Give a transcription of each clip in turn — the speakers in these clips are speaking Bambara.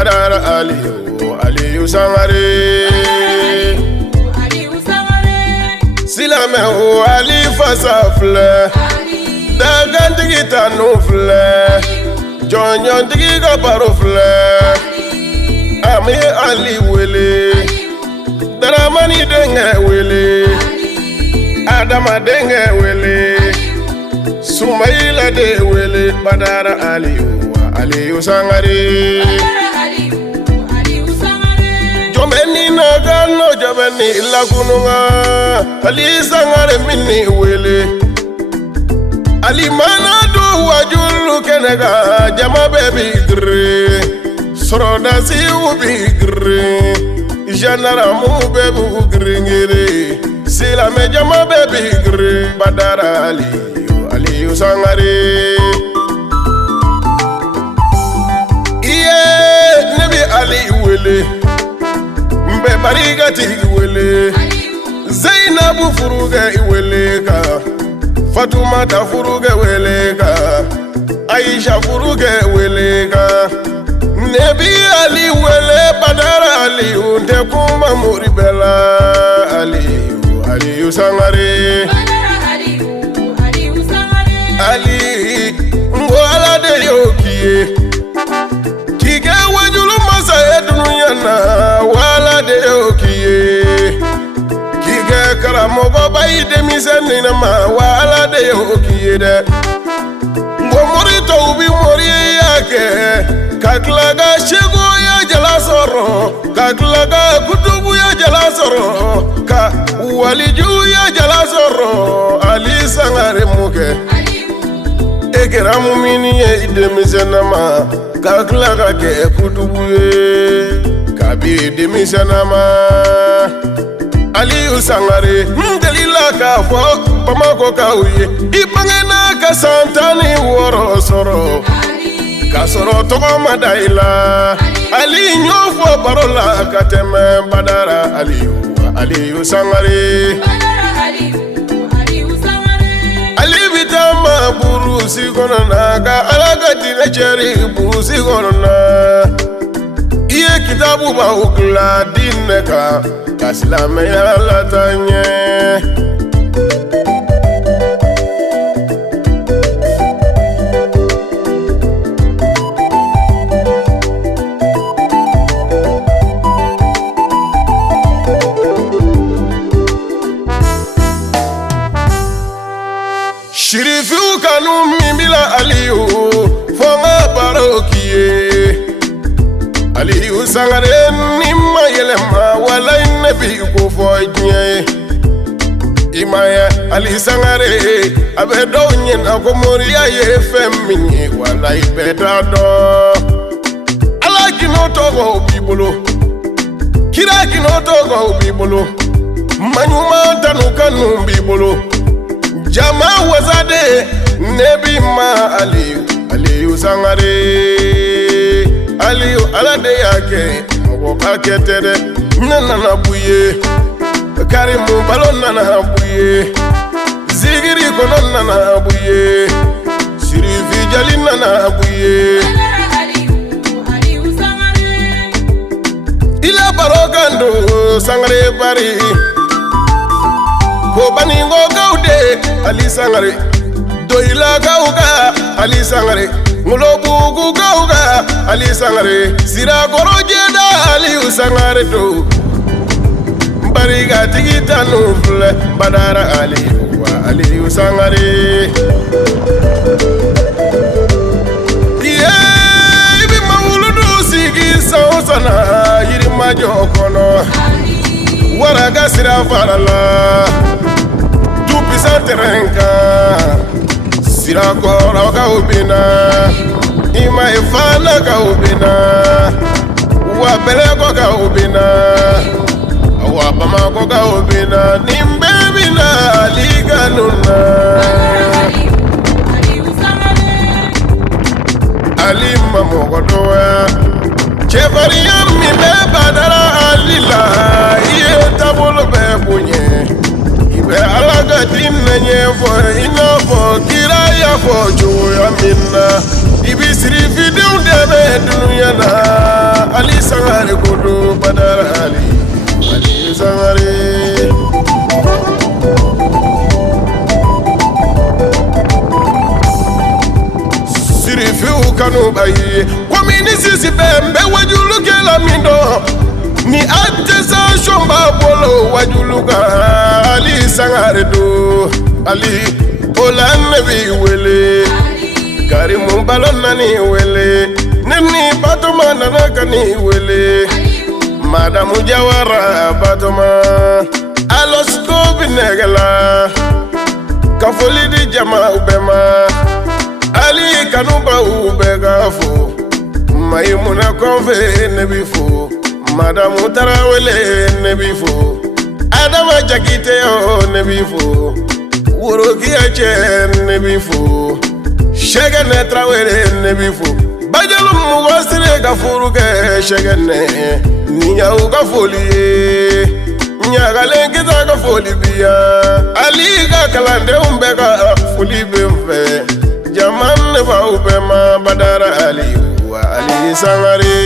Badara Aliyu Sangare Silame o Ali Fasafle Dagandigi Tanufle Jonyon Digi Gabarufle Ami Ali Wele Daramani Denge Wele Adama Denge Wele Sumaila De Wele Badara Aliyu Sangare Jomeni Nagano Jomeni Lagununga Ali Sangare Mini Wele Ali Manadu Wajulu Kenega Jama Baby Gre Soroda Si Ubi Gre Janara Mu Baby Gre Sila Me Jama Baby Gre Badara Aliyu Sangare Nebi Ali Wele Mbe Barigati Wele Zainabu Furuge Wele ka Fatumata Furuge Wele ka Aisha Furuge Wele ka Nebi Ali Wele Badara Ali Unte Kuma Muribela Aliyu Sangare Ali Ngwala de Yokie Kige wajulu masa edunuyana wala de okiye Kige karamogo bayi demiseni na ma wala de okiye de Ngomori to ubi mori yake Kaklaga shego ya jalasoro Kaklaga kutubu ya jalasoro Ka waliju ya jalasoro Ali Sangare muke Ekeramu mini ye idemisena ma Kaklaga ke kutubuye Kabi demisena ma Aliyu Sangare Ndelila ka fo Bamako ka uye Ipangena ka santani woro soro Kasoro toko madaila Ali nyofo barola kateme Badara Aliyu Sangare Alibitama burusi konona ka alagati na cheri burusi konona Iye kitabu ba ukla dineka kasilame ya latanye Shirifu kanu mimila Aliyu Fonga parokiye Aliyu Sangare Nima yelema Wala inebi kufojnye Imaya Ali Sangare Abedo nyen akomori ya yefemini Wala ibedado Ala kinotogo ubibolo Kira kinotogo ubibolo Manyuma tanukanu ubibolo Jama wazade Nebi ma Aliyu Sangare Aliyu alade yake Mwoka ketere Nana buye Karimu balo nana buye Zigiri kono nana buye Sirifi jali nana buye Ila barokando Sangare bari Kobani ngo gaude Ali Sangare Doila gauga Ali Sangare Ngulobugu gauga Ali Sangare Sira gorojeda Aliyu Sangare do Bariga tigita nufle Badara Aliyu Sangare Ibi mauludu sigi sausana Yiri majo kono Waraga sira farala Tupisa terenka Sira kora ka ubina Ima ifana ka ubina Wabele ka ubina Wabama ka ubina Nimbebina liga nuna Alima mogodoa Chefariya mime badara alila Iye tabolo be bunye Ibe alaga dinenye fo inafo Kiraya fo juya minna Ibisiri fidiu deme dunuyana kanu bayi komini sisi bembe wajulu kela mindo ni atesa shomba bolo wajulu ka ali sangare do ali olan nabi wele karimu balon nani wele nini batuma nana kani wele madamu jawara batuma alos ko binegala kafoli di jama ubema ali kanuba ubegafo maimuna konfe nebifo madamu tarawele nebifo adama jakite yo nebifo woroki ache nebifo shegene trawele nebifo bajalu muwasire gafuru ke shegene niya ugafoli nyagale kita gafoli biya ali ga kalande umbega fuli bemfe jaman ne ba ubema badara ali wa ali sangare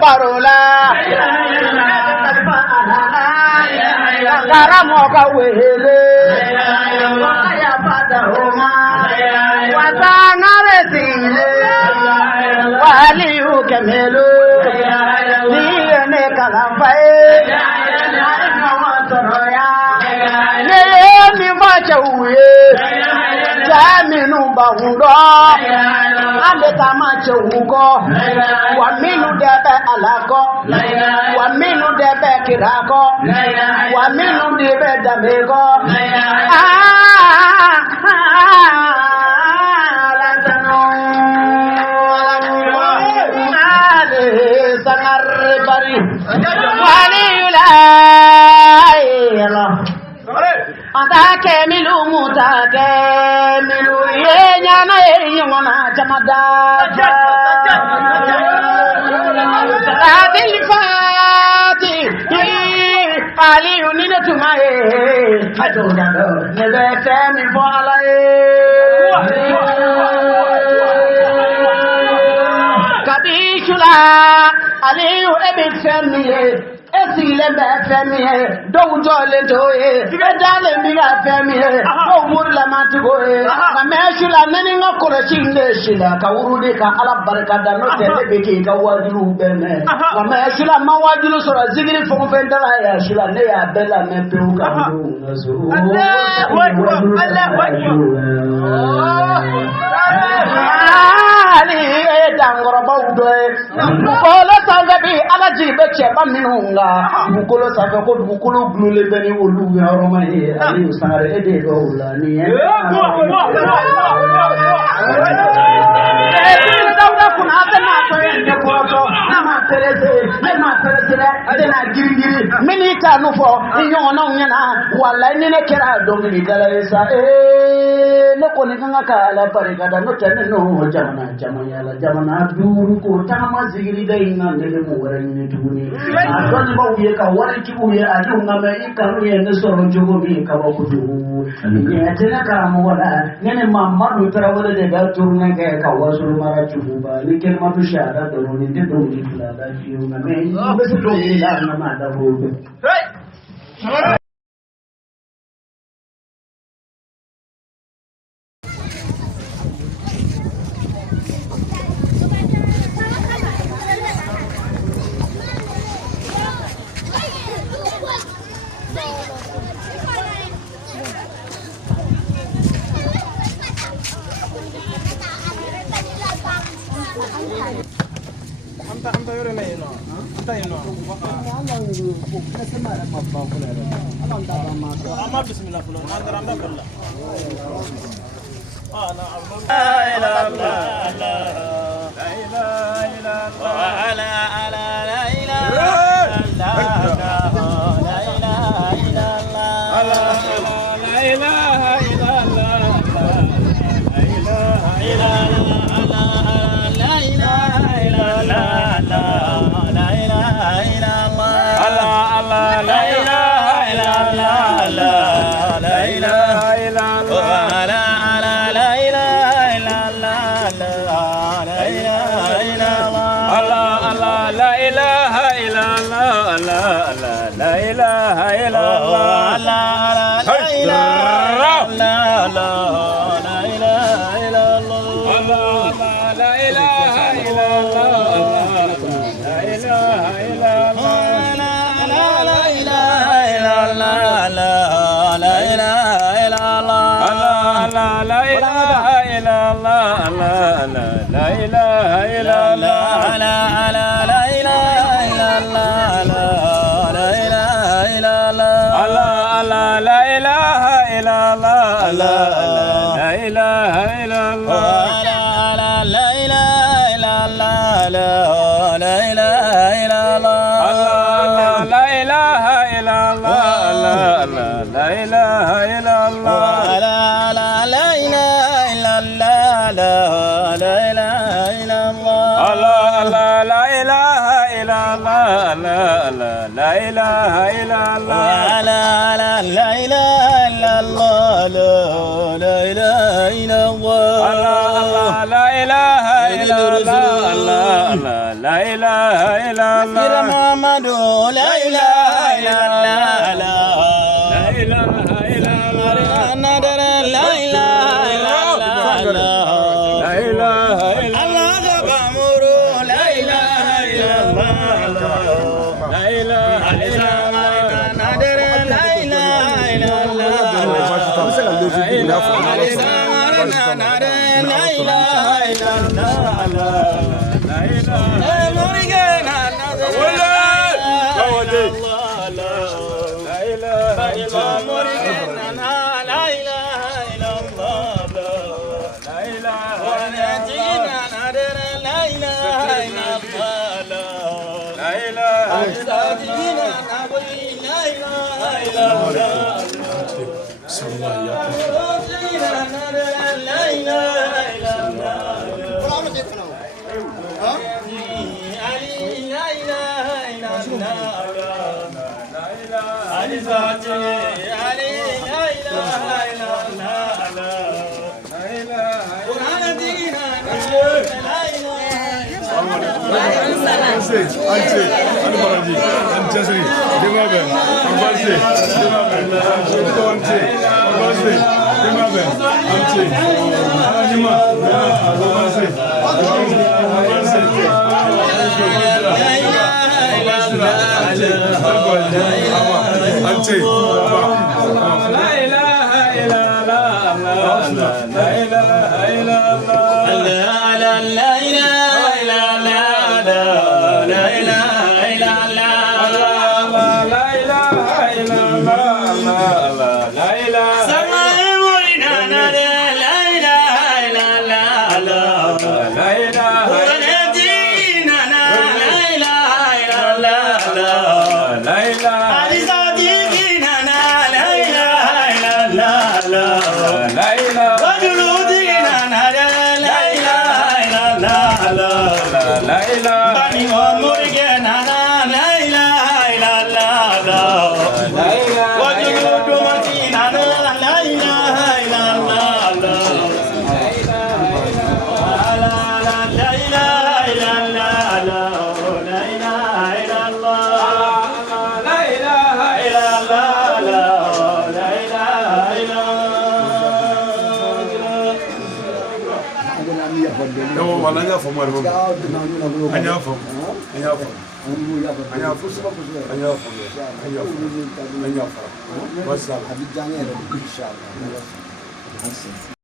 Barola Karamoka wele Wakaya pada homa Watana resile Wali ukemelo Niyene kalambae Nawatoroya Niyeni vacha uye Jaminu bahundo Ande tamache ugo Waminu debe alako Waminu debe kirako Waminu debe damego Sangar bari Wali Atake milu mutake milu yenyana yeyona chamada Salatil Fati Ali unine tumaye Adona nebe temi falaye Kabishula Ali ebe femiye Esile be femiye do jole toye edale miga femiye do murla matugoye na meshula nani ngakora chinde shila ka urude ka ala barka da no tele beke ka wajilu bene na meshula mawajilu sura zigiri fo fendala ya shila ne ya bela me peu ka ndo nazo Ali dangoro bawdoe kolo sanga bi alaji be cheba minunga bukolo sanga ko bukolo glule beni wolu ya roma e ali usare ede dola ni Minita no fo inyo na nyana wala ni ne kera dongini dala esa no ko ni nga kala pare kada no tane no jamana duru ko tama zigiri dai nga ne mo wara ni tuni adon ba wiye ka wari ki wiye adu nga me ikaru ye ne soro jogo mi ka ba kudu ni atena ka mo wala ne mamma do tara wala de da turna ke ka wasu mara chuba ni ken ma tu shara do ni de do ni la da ki nga me be se do ni la na ma da ro Anta yore na ino. Anta ino. Ama bismillah fulo. Anta ramda fulo. Ah na Allah. La ilaha illallah. La ilaha illallah. La la ilaha illallah. La ilaha illallah. La ilaha illallah. La ilaha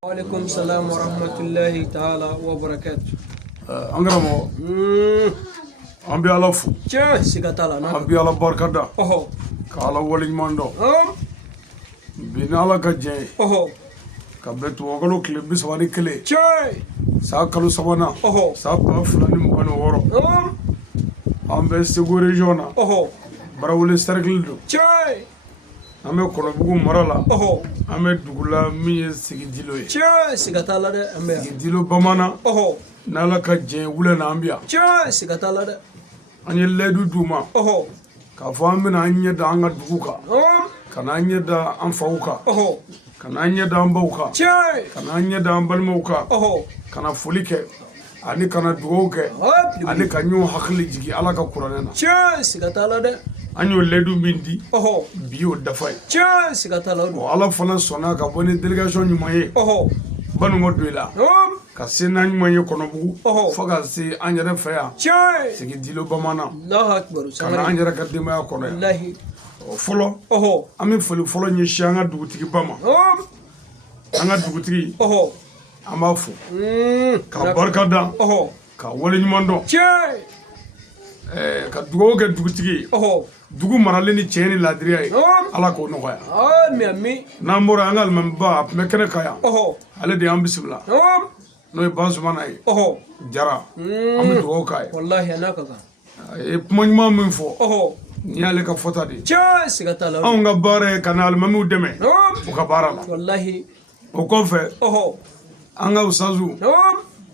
وعليكم السلام ورحمة الله تعالى وبركاته. Angramo ambi ala fu Che sigatala na. ambi ala barkada Oho. kala wali mando binala gaje Oho. kabetu ogolo klibi sawani kle Che. sa kalu sabana Oho. sa pa fulani mukano woro ambe segure jona Oho. barawule circle do Che. ame kono bugu marala Oho. ame dugula mi sigi dilo ye Che sigatala de ambe. sigi dilo bamana Oho. nala ka je wula na ambia Che sigatala de. anye ledu duma Oho. ka fo amina anye da anga duguka kana anye da anfauka Oho. kana anye da ambauka Che. kana anye da ambalmauka Oho. kana fulike ani kana dugoke ani kanyo hakli jigi ala ka kuranena Che sigatala de. anyo ledu mindi Oho. biyo dafai Che sigatala de. o ala fana sona ka boni delegation nyumaye Oho. banu ngodoila ka sena nyumaye kono bugu faga se anyere faya Che. sigi dilo bamana Allahu akbar. kana anyere ka dema kono ya Wallahi. folo Oho. ami folo nyi shanga dugutigi bama anga dugutigi Oho. amafu ka barkada Oho. ka wali nyumando Che. ka dugoke dugutigi Oho. dugu marale ni ceni ladiriya ye ala k'o nɔgɔya Ami. n'an bɔra an ka alimamiba a tun bɛ kɛnɛ kan yan Oho. ale de y'an bisimila n'o ye Bazumana ye Oho. jara an bɛ dugawu k'a ye Wallahi anaka ka. a ye kuma ɲuman min fɔ Oho. ni y'ale ka fɔta de ye Che sigatala. anw ka baara ye ka na alimamiw dɛmɛ u ka baara la Wallahi. o kɔfɛ Oho. an ka usazu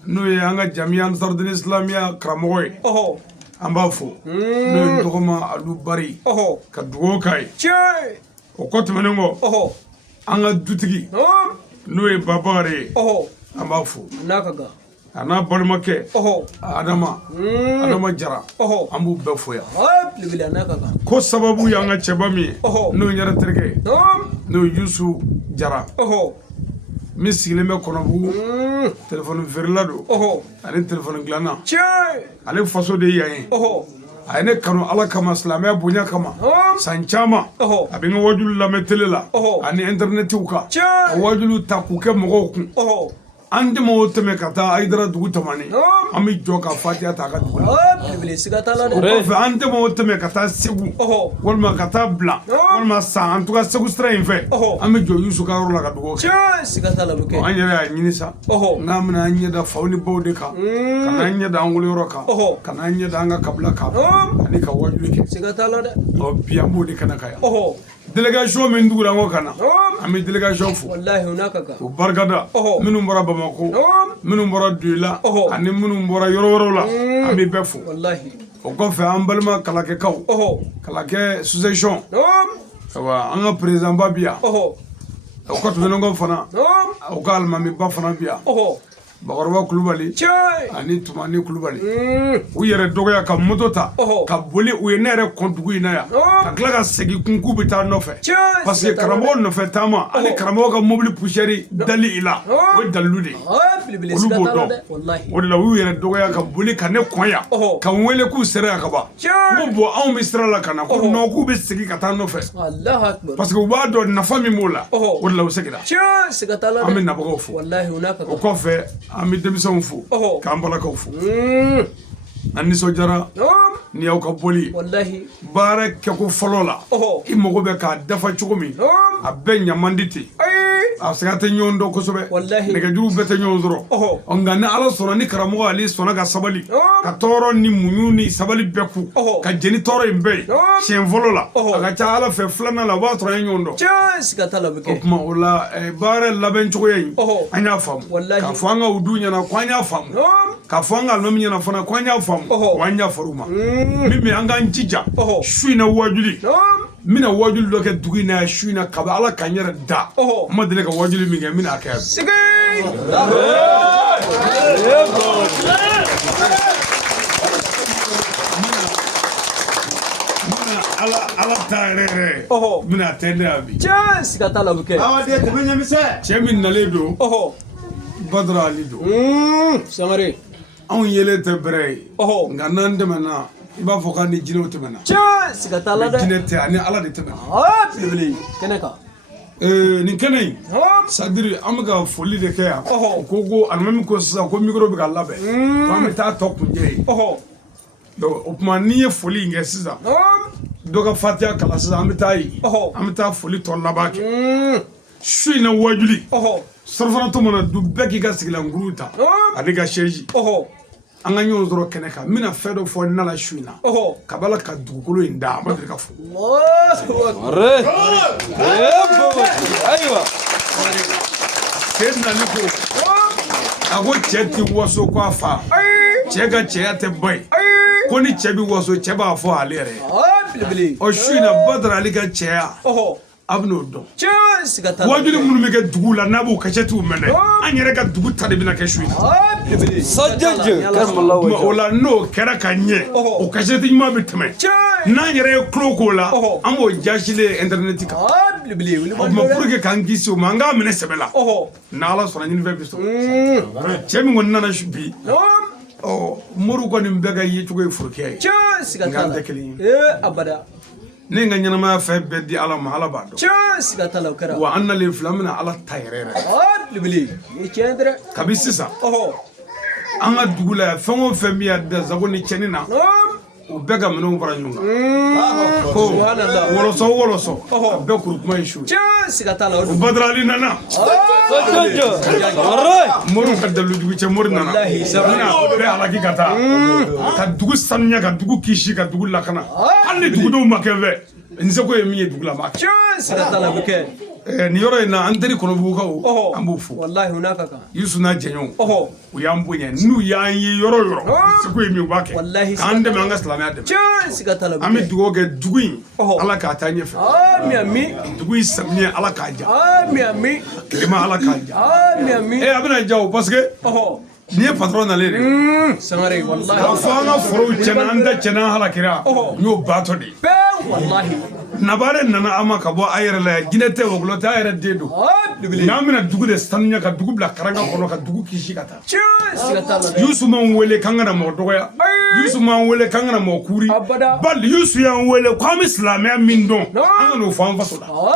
n'o ye an ka jamiya ansarudin islamiya karamɔgɔ ye Oho. an b'a fɔ n'o ye tɔgɔma alu bari Oho. ka dugawu k'a ye Che. o kɔ tɛmɛnen kɔ Oho. an ka dutigi n'o ye babakari ye Oho. an b'a fɔ Anaka ka. a n'a balimakɛ Oho. adama jara Oho. an b'u bɛɛ fo yan Libili anaka ka. ko sababu y'an ka cɛba min ye Oho. n'o ye n yɛrɛ terikɛ ye n'o ye yusu jara Oho. min sigilen bɛ kɔnɔbugu telefɔni feerela don Oho. ani telefɔni dilanna Che. ale faso de ye yan ye Oho. a ye ne kanu ala kama silamɛya bonya kama san caman Oho. a bɛ n ka wajulu lamɛn tele la Oho. ani internetiw kan Che. ka wajulu ta k'u kɛ mɔgɔw kun Oho. an tɛmɛ o tɛmɛ ka taa ayidara dugu tɛmɛni an bɛ jɔ ka fatiya ta a ka dugu la Libili sigatala o de. kɔfɛ an tɛmɛ o tɛmɛ ka taa segu Oho. walima ka taa bila walima san an tuka segu sira in fɛ Oho. an bɛ jɔ yusu ka yɔrɔ la ka dugawu Che kɛ sigatala muke. an yɛrɛ y'a ɲini sa Oho. n'an bɛna an ɲɛda faw ni baw de kan ka n'an ɲɛda an woloyɔrɔ kan Oho. ka n'an ɲɛda an ka kabila kan ani ka wajuli kɛ Sigatala de. ɔ bi an b'o de kɛnɛ kan yan Oho. délégation min dugula ngo kana ami délégation fo wallahi hunaka ka o barkada minnu bɔra Bamako minnu bɔra Duila ani minnu bɔra yɔrɔ wɛrɛw la ami bɛɛ fo wallahi o kɔfɛ an balima kalakɛkaw kalakɛ sous-section awa an ka président ba bi yan o ka tɛmɛnɛnkɔ fana o ka alimami ba fana bi yan Bakɔrɔba Kulubali ani Tumani Kulubali u yɛrɛ dɔgɔya ka moto ta ka boli u ye ne yɛrɛ kɔn dugu in na yan ka tila ka segin kun k'u bɛ taa nɔfɛ parce que karamɔgɔ nɔfɛ taama hali karamɔgɔ ka mobili poussière dali i la o ye dalilu de ye olu b'o dɔn o de la u yɛrɛ dɔgɔya ka boli ka ne kɔn yan ka n wele k'u sera yan ka ban n ko anw bɛ sira la ka na ko non k'u bɛ segin ka taa nɔfɛ parce que u b'a dɔn nafa min b'o la o de la u seginna an bɛ nabagaw fo o kɔfɛ an bɛ denmisɛnw fo k'an balakaw fo an nisɔndiyara ni y'aw ka boli baara kɛko fɔlɔ la i mago bɛ k'a dafa cogo min a bɛɛ ɲa man di ten a sɛgɛ tɛ ɲɔgɔn dɔn kosɛbɛ nɛgɛjuru bɛɛ tɛ ɲɔgɔn sɔrɔ nka ni Ala sɔnna ni karamɔgɔ ale sɔnna ka sabali ka tɔɔrɔ ni muɲu ni sabali bɛɛ ku ka jɛn ni tɔɔrɔ in bɛɛ ye siɲɛ fɔlɔ la a ka ca Ala fɛ filanan la o b'a sɔrɔ an ye ɲɔgɔn dɔn o tuma o la baara labɛn cogoya in an y'a faamu k'a fɔ an ka u du ɲɛna ko an y'a faamu k'a fɔ an ka alimami ɲɛna fana ko an y'a faamu wa an y'a far'u ma min bɛ an k'an jija su in na wajuli n bɛna wajuli dɔ kɛ dugu in na su in na kaba Ala ka n yɛrɛ da n ma deli ka wajuli min kɛ n bɛna a kɛ Ala ta yɛrɛ n bɛna a tɛntɛn a bi cɛ min nalen don Badara Ali don Sangare anw yelen tɛ bɛrɛ ye nka n'an tɛmɛna i b'a fɔ k'an ni jinɛw tɛmɛna jinɛ tɛ ani Ala de tɛmɛna nin kɛnɛ in sadiri an bɛ ka foli de kɛ yan ko alimami ko sisan ko micro bɛ ka labɛn ko an bɛ taa tɔ kunjɛ ye donc o tuma n'i ye foli in kɛ sisan dɔ ka fatiha kalan sisan an bɛ taa yen an bɛ taa foli tɔ laban kɛ su in na wajuli sɔrɔfana to mana du bɛɛ k'i ka sigilankuru ta ani ka chaise an ka ɲɔgɔn sɔrɔ kɛnɛ kan n bɛna fɛn dɔ fɔ nala su in na ka bala ka dugukolo in da an ma deli ka fɔ cɛ nali ko a ko cɛ tɛ waso ko a fa cɛ ka cɛya tɛ ba ye ko ni cɛ bɛ waso cɛ b'a fɔ ale yɛrɛ ɔ su in na Badara Ali ka cɛya a bɛ n'o dɔn wajuli minnu bɛ kɛ dugu la n'a b'o kasɛtiw mɛn dɛ an yɛrɛ ka dugu ta de bɛna kɛ su in na o la n'o kɛra ka ɲɛ o kasɛti ɲuman bɛ tɛmɛ n'an yɛrɛ ye tulo k'o la an b'o jasilen internet kan o tuma pour que k'an kisi o ma an k'a minɛ sɛbɛ la n'Ala sɔnna ɲinifɛn bɛ sɔrɔ cɛ min kɔni nana bi Moriw kɔni bɛɛ ka yecogo ye forokɛ ye nka an tɛ kelen ye ne ka ɲɛnamaya fɛn bɛɛ di Ala ma Ala b'a dɔn wa an nalen filɛ an bɛna Ala ta yɛrɛ yɛrɛ kabi sisan an ka dugu la yan fɛn o fɛn bɛ yan Dazago ni cɛnin na o bɛɛ ka minɛnw fara ɲɔgɔn kan ko wɔlɔsɔ o wɔlɔsɔ a bɛɛ kurukuma ye su o Badara Ali nana Moriw ka dalilujugu cɛ Mori nana bɛɛ halaki ka taa ka dugu sanuya ka dugu kisi ka dugu lakana hali ni dugudenw ma kɛ fɛ n seko ye min ye dugu la ma kɛ nin yɔrɔ in na an teri Kɔnɔbugukaw an b'u fo Yusu n'a jɛɲɔgɔnw u y'an bonya n'u y'an ye yɔrɔ yɔrɔ seko ye min u b'a kɛ k'an dɛmɛ an ka silamɛya dɛmɛ an bɛ dugawu kɛ dugu in Ala k'a taa ɲɛfɛ dugu in samiya Ala k'a ja tilema Ala k'a ja a bɛna ja o parce que nin ye patron nalen de k'a fɔ an ka forow tiɲɛna an da tiɲɛna an halakira n y'o baatɔ de nabare nana ama ka bɔ a yɛrɛ la yan jinɛ tɛ wogolo tɛ a yɛrɛ den don n'an bɛna dugu de sanuya ka dugu bila karanga kɔnɔ ka dugu kisi ka taa Yusu m'an wele k'an kana mɔgɔ dɔgɔya Yusu m'an wele k'an kana mɔgɔ kuuri bali Yusu y'an wele k'an bɛ silamɛya min dɔn an kana o fɔ an faso la o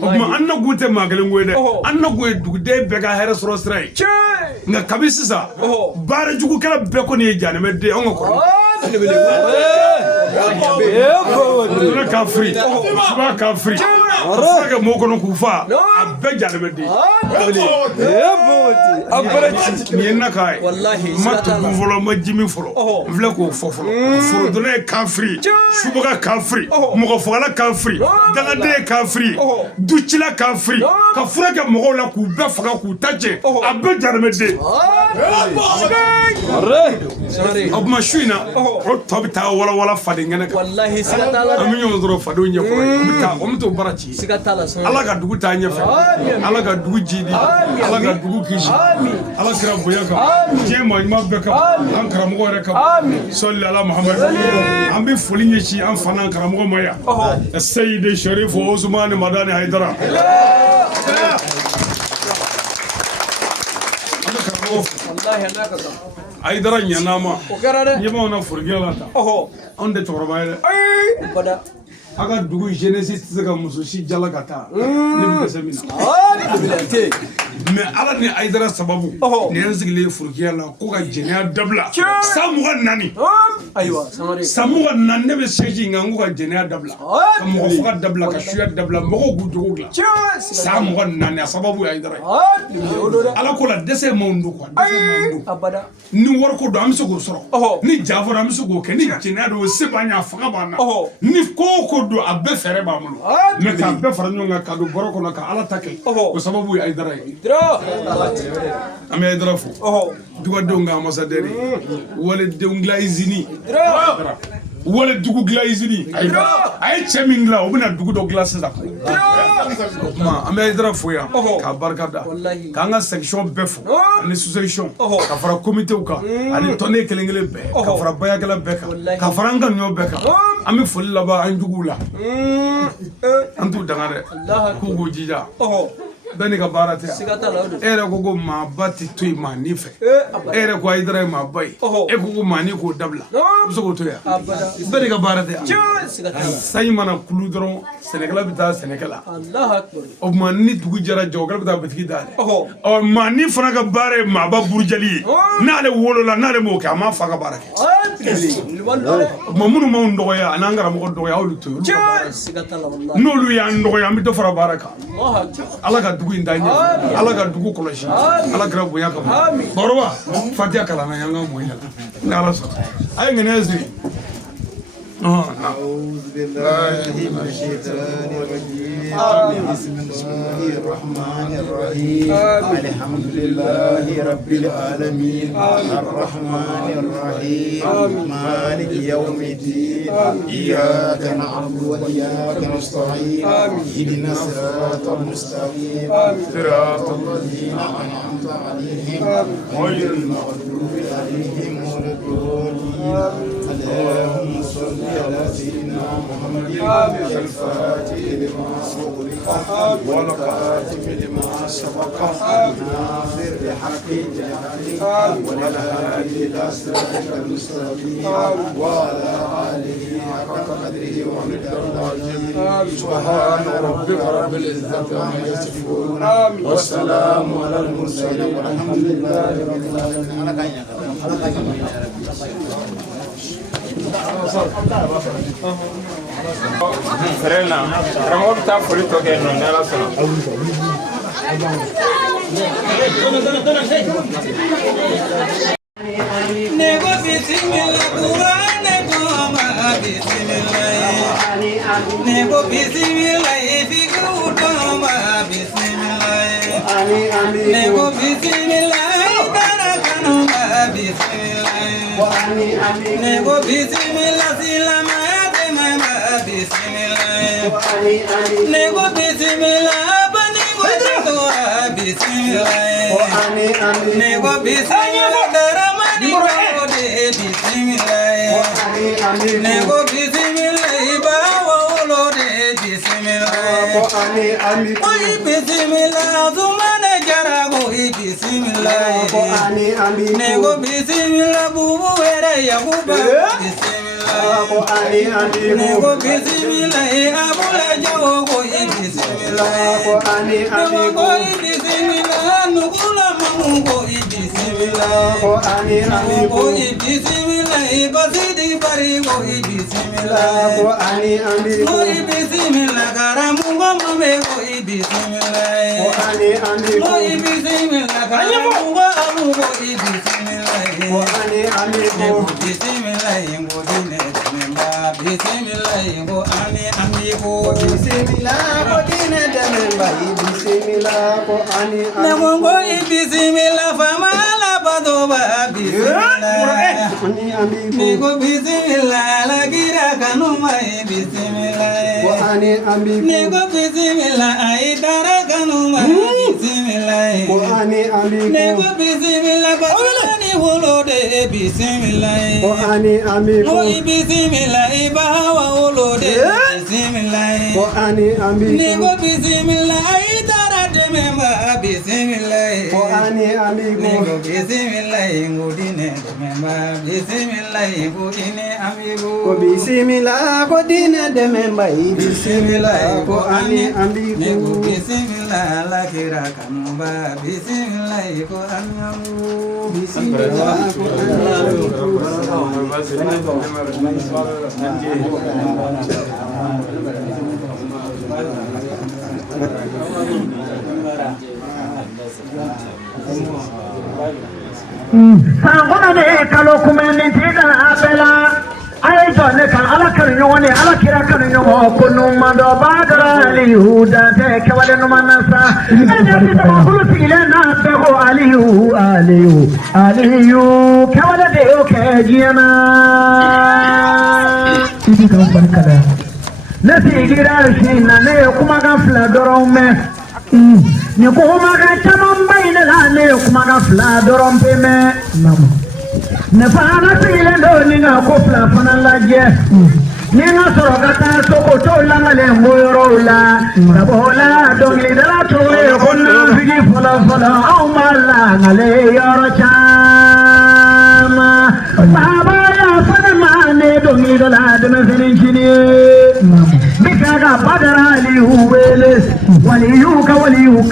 tuma an na kun tɛ maa kelen ko ye dɛ an na kun ye duguden bɛɛ ka hɛrɛ sɔrɔ sira ye nka kabi sisan baara jugukɛla bɛɛ kɔni ye janɛmɛ den anw ka kɔrɔ Dona kafiri, suba kafiri, ka mo kono ku fa abbe jalbedi ni na kai wallahi matu volo majimi folo vle ko fofolo foro dole kafri subuga kafri mo fala kafri daga de kafri duchila kafri ka fura ka mo la ku be faga ku taje abbe jalbedi ab mashina o tobita wala fadi ngene wallahi sigatala ami nyo dro fado nye ko bita o mto barachi sigatala ala ka dugu ta nye fe ala ka dugu jidi ala ka dugu kishi ala kira boya ka je mo ma be ka an kara mo re ka sallallahu ala muhammad an bi foli nye shi an fana kara mo maya sayyid sharif usman madani haidara wallahi anaka haidara nyanama okarare nyema ona furgela ta on de torbaire bada aga dugu jeunesse tsaka muso shi jala kata ne bi semina mais ala ni aidara sababu ne yanzigile furkiya la ko ka jenya dabla samuga nani aywa samari samuga nan ne be seji ngangu ka jenya dabla ka mo fuka dabla ka shuya dabla mo ko gujugo gla samuga nani sababu aidara ala ko la dese mondu ko dese mondu abada ni wor ko do am so go soro ni jafo am so go ke ni jenya do sebanya fuka bana ni ko do abbe fere ba mulo me ka abbe fara nyonga ka do boroko na ka ala take ko sababu aidara ame aidara fu duwa donga ambassadeur wala dongla izini wala dugu glaizini ay chemingla obuna dugu do glace da ma ame aidara fu ya ka barkada ka nga section befu ni sous-section ka fara comité ka ani tonne kelengele be ka fara baya kala be ka fara nga nyo be ka ami foli laba an jugula antu dangare ku go jija dani ka barate ere ko go ma bati toy ma ni fe ere ko aidara ma bay e ko go ma ni ko dabla so ko to ya dani ka barate sai mana kulu doron Sénégal bita Sénégal Allah akbar o ma ni dugu jara jogal bita bitiki dale o ma ni fana ka bare ma ba burjali na le wolo la na le mo ka ma fa ka barake ma munu ma ndo ya anangara mo ndo ya olu to no lu ya ndo ya mi do fara baraka Allah ka dugu indanya ala ka dugu koloshi ala gra boya ka borwa fatia kala na yanga moya na ala so ay ngene azri أعوذ بالله من الشيطان الرجيم بسم الله الرحمن الرحيم الحمد لله رب العالمين الرحمن الرحيم مالك يوم الدين إياك نعبد وإياك نستعين اهدنا الصراط المستقيم صراط الذين أنعمت عليهم غير المغضوب عليهم ولا الضالين اللهم صل على سيدنا محمد الفاتح لما أغلق والخاتم لما سبق ناصر بحق بالحق والهادي إلى صراطك المستقيم وعلى آله حق قدره ومقداره العظيم سبحان ربك رب العزة عما يصفون والسلام على المرسلين والحمد لله رب العالمين. Serena, karamɔgɔ bɛ taa foli tɔ kɛ nɔ ni Ala sɔnna. Ne ko bisimila kuranɛ kɔma bisimila ye. Ne ko bisimila ye fikiru kɔma bisimila ye. Ne ko bisimila itara kanuma bisimila ye. Ne ko bisimila silamaya tɛmɛma bisimila ye. Ne ko bisimila baniko jatora bisimila ye. Ne ko bisimila daramani kɔde bisimila ye. Ne ko bisimila ibawolo de bisimila ye. Oyi bisimila zumane jarago bisimila ye. Ne ko bisimila bubu wɛrɛ yakuba bisimila ye. Ne ko bisimila abula jago bisimila ye. Ne ko bisimila nugula mamu bisimila ye. Ne ko bisimila basidi bari bisimila ye. Ko bisimila karamu mame go bismillah. Ko ani ami Go bismillah. Kalamu go amu go bismillah. Ko ani ami ko Bismillah go dine dememba. Bismillah go ani ami go. bismillah ko dine dememba bismillah ko ani ami Namo go bismillah famala badoba bismillah. ani ami Nego bismillah la gira kanuma bismillah. ko ani ami Nego bismillah ay dara kanuma bismillah. ko ani ami Nego bismillah badani wolode bismillah. ko ani ami Go bismillah ibawa wolode bismillah. ko ani ami Nego bismillah ay dara dememba bismillah. ko ani ami Nego bismillah ngodine dememba bismillah ngodine amigo. ko bismillah ko dine dememba bismillah ko ani ami Nego bismillah la kira kanumba bismillah ko anyamu bismillah ko ani Sangona ne kalo kumeni tina apela ay jone kan ala kan nyone ala kira kan nyomo kunu mando badara lihuda te kewale no manasa ene tita makulu tigile na bego aliyu kewale de oke jiana tidi kan barkala na tigira shi na ne kuma ga fla dorome ni kuma ga tamam bayna la ne kuma ga fla dorompe me namo ne fana tigile do ni ga ko fla fana laje ni nga soro gata soko to la ngale moyoro la bola dongli dala to e konna fiji fola au mala ngale yoro chama baba ya fana mane dongli dala de me finin chini bikaga badara li huwele waliyu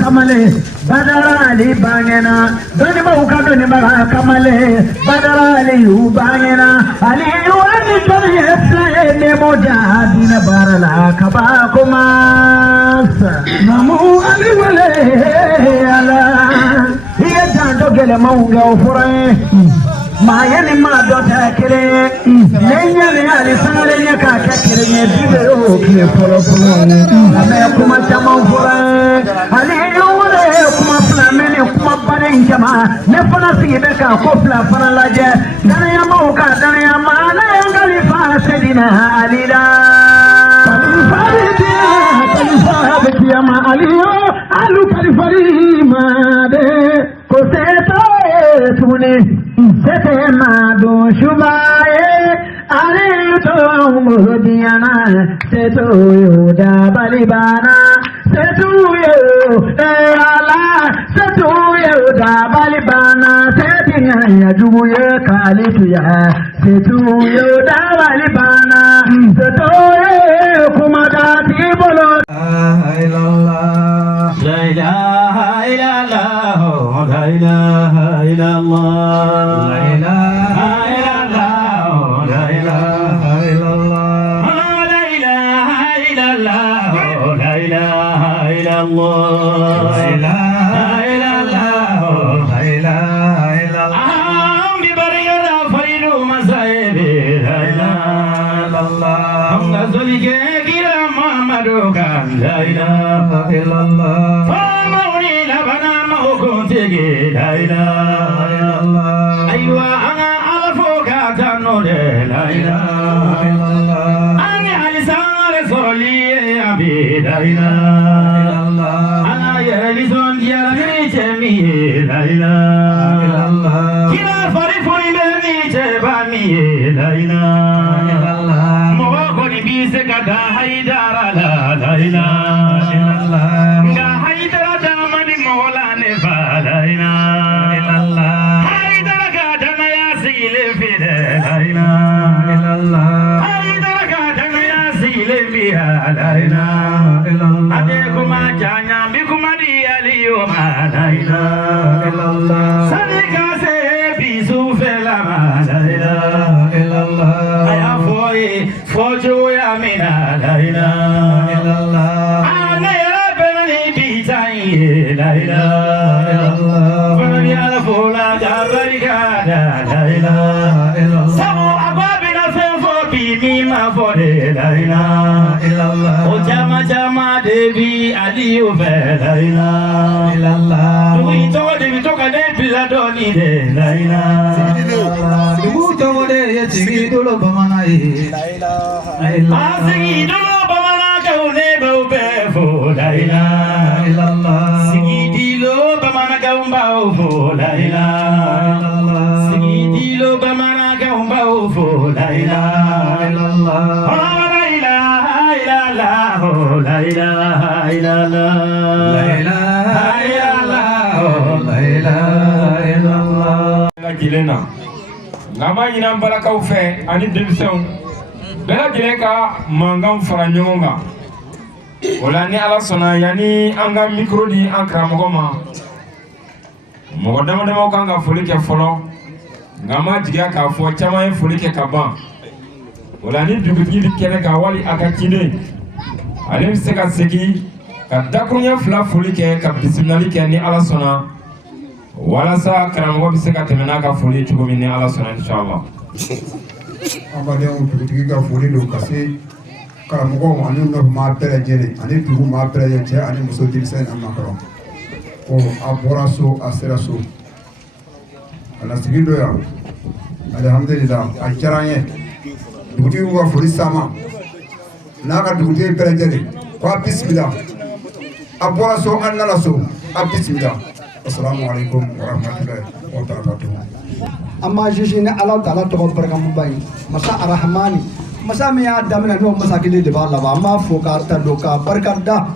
kamale badara li bangena doni ba uka doni ba kamale badara li bangena aliyu ani doni efla ne moja dina barala kaba kumas namu ali wale ala hiya tanto gele maunga ofure Mayani ma dota kere nenya ne ali sare nya ka ka kere ne dibe o ke polo polo ame kuma chama fura ali yo wala kuma fla mene kuma bare njama ne fana sibe ka ko fla fana laje dana ya ma ka dana ya ma na ya ngali fa sedina alida kalifa ma aliyo alu kalifari ma de ko seto tune sete madu shubaye ale to mudiana seto yoda balibana seto yo ala seto yoda balibana setinga ya juye kalitu ya seto yoda balibana seto kuma dati bolo la ilaha illallah la ilaha illallah la ilaha illallah la ilaha illallah la ilaha illallah la ilaha illallah la ilaha illallah la ilaha illallah bi bariyada faridu masaibi la ilaha illallah ngazulike kira muhammadu kan la ilaha illallah famawni labana mahukuntigi la ilaha illallah aywa ana alfoka tanode la ilaha illallah ani alisare soli abi la ilaha illallah ana yelison yami chemi la ilaha illallah kila farifuni beni chebani la ilaha illallah mawakoni bise kada haidara la ilaha illallah ga haidara damani mawlane fa la ilaha illallah haidara ga dana ya sile fi la ilaha illallah haidara ga dana ya sile fi la ilaha illallah ade kuma janya mi kuma di aliyo ma la ilaha illallah sadika se bisu fe la ma la ilaha illallah aya foye fojo ya mina la ilaha illallah ane la ilaha illallah Fani alfola jabarikada la ilaha illallah Samu ababina fefo bimi ma fode la ilaha illallah O jama jama devi aliyu fe la ilaha illallah Dumi togo devi toga de bila doni de la ilaha illallah Dumu togo de yesigi dolo bamana la ilaha illallah Asigi dolo bamana kaune baube fo la ilaha illallah Sigi dilo bamana kaumba fo la ilaha illallah Sigi dilo bamana kaumba fo la ilaha illallah La ilaha illallah la ilaha illallah La ilaha illallah la ilaha illallah La gilena ngama ɲinan balakaw fɛ ani denmisɛnw bɛɛ lajɛlen ka mankan fara ɲɔgɔn kan o la ni ala sɔnna yanni an ka mikro di an karamɔgɔ ma mɔgɔ damadamaw kan ka foli kɛ fɔlɔ nka ma jigiya k'a fɔ caman ye foli kɛ ka ban o la ni dugutigi bi kɛnɛ kan wali a ka ciden ale bɛ se ka segin ka dakuruɲɛ fila foli kɛ ka bisimilali kɛ ni ala sɔnna walasa karamɔgɔ bɛ se ka tɛmɛ n'a ka foli cogo min ni ala sɔnna inshallah an badenw dugutigi ka foli don ka se karamɔgɔw ani nɔfɛmaa bɛɛ lajɛlen ani dugu maa bɛɛ lajɛlen cɛ ani muso denmisɛnnin ani maakɔrɔ ko a bɔra so a sera so a na sigi dɔ yan alhamdulillah a diyara an ye dugutigiw ka foli sama n'a ka dugutigi bɛɛ lajɛlen ko a bisimila a bɔra so an nana so a bisimila assalamu alaikum warahmatullahi wabarakatuh amma shi ne Allah ta'ala to barkamu bai masa arrahmani masa me ya damina no masa kile de ba Allah ba amma fo ka ta doka barkar da